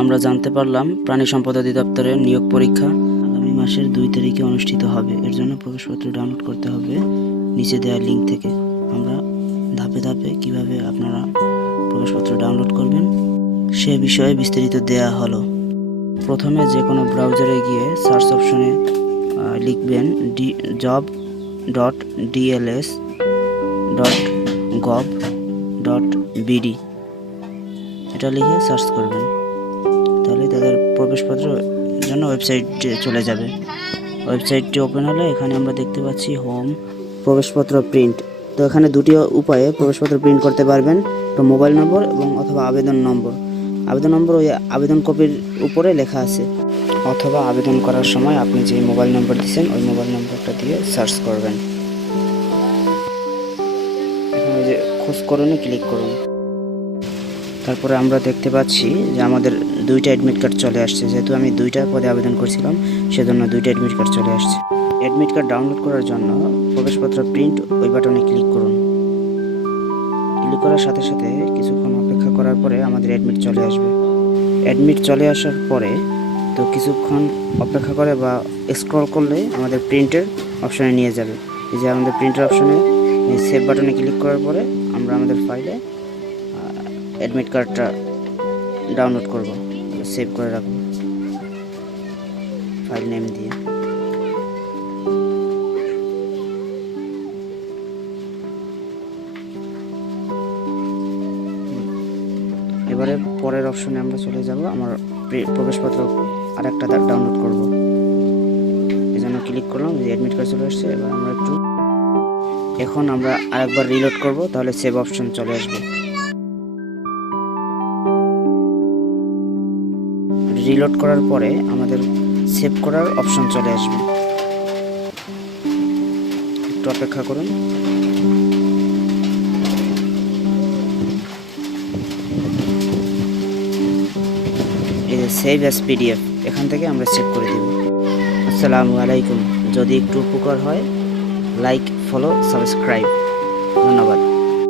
আমরা জানতে পারলাম প্রাণী সম্পদ অধিদপ্তরের নিয়োগ পরীক্ষা আগামী মাসের 2 তারিখে অনুষ্ঠিত হবে। এর জন্য প্রবেশপত্র ডাউনলোড করতে হবে নিচে দেওয়া লিঙ্ক থেকে। আমরা ধাপে ধাপে কিভাবে আপনারা প্রবেশপত্র ডাউনলোড করবেন সে বিষয়ে বিস্তারিত দেয়া হলো। প্রথমে যে কোনো ব্রাউজারে গিয়ে সার্চ অপশনে লিখবেন job.dls.gov.bd, এটা লিখে সার্চ করবেন, তাহলে তাদের প্রবেশপত্র জন্য ওয়েবসাইটে চলে যাবে। ওয়েবসাইটটি ওপেন হলে এখানে আমরা দেখতে পাচ্ছি হোম, প্রবেশপত্র প্রিন্ট। তো এখানে দুটি উপায়ে প্রবেশপত্র প্রিন্ট করতে পারবেন, তো মোবাইল নম্বর এবং অথবা আবেদন নম্বর। আবেদন নম্বর ওই আবেদন কপির উপরে লেখা আছে, অথবা আবেদন করার সময় আপনি যে মোবাইল নম্বর দিয়েছেন ওই মোবাইল নম্বরটা দিয়ে সার্চ করবেন। এখানে যে খোঁজ করুন ক্লিক করুন। তারপরে আমরা দেখতে পাচ্ছি যে আমাদের 2টা অ্যাডমিট কার্ড চলে আসছে। যেহেতু আমি 2টা পদে আবেদন করছিলাম সেজন্য 2টা অ্যাডমিট কার্ড চলে আসছে। অ্যাডমিট কার্ড ডাউনলোড করার জন্য প্রবেশপত্র প্রিন্ট ওই বাটনে ক্লিক করুন। ক্লিক করার সাথে সাথে কিছুক্ষণ অপেক্ষা করার পরে আমাদের অ্যাডমিট চলে আসবে। অ্যাডমিট চলে আসার পরে তো কিছুক্ষণ অপেক্ষা করে বা স্ক্রল করলে আমাদের প্রিন্টের অপশনে নিয়ে যাবে। এই যে আমাদের প্রিন্টের অপশনে সেভ বাটনে ক্লিক করার পরে আমরা আমাদের ফাইলে অ্যাডমিট কার্ডটা ডাউনলোড করব, সেভ করে রাখব ফাইল নেম দিয়ে। এবারে পরের অপশনে আমরা চলে যাব। আমার প্রবেশপত্র আরেকটা ডাউনলোড করব, এই জন্য ক্লিক করলাম, যে অ্যাডমিট কার্ড চলে আসছে। এবার আমরা এখন আমরা আরেকবার রিলোড করব, তাহলে সেভ অপশন চলে আসবে। রিলোড করার পরে আমাদের সেভ করার অপশন চলে আসবে। একটু অপেক্ষা করুন। এই যে সেভ অ্যাজ পিডিএফ, এখান থেকে আমরা সেভ করে দেব। আসসালামু আলাইকুম। যদি একটু উপকার হয় লাইক, ফলো, সাবস্ক্রাইব। ধন্যবাদ।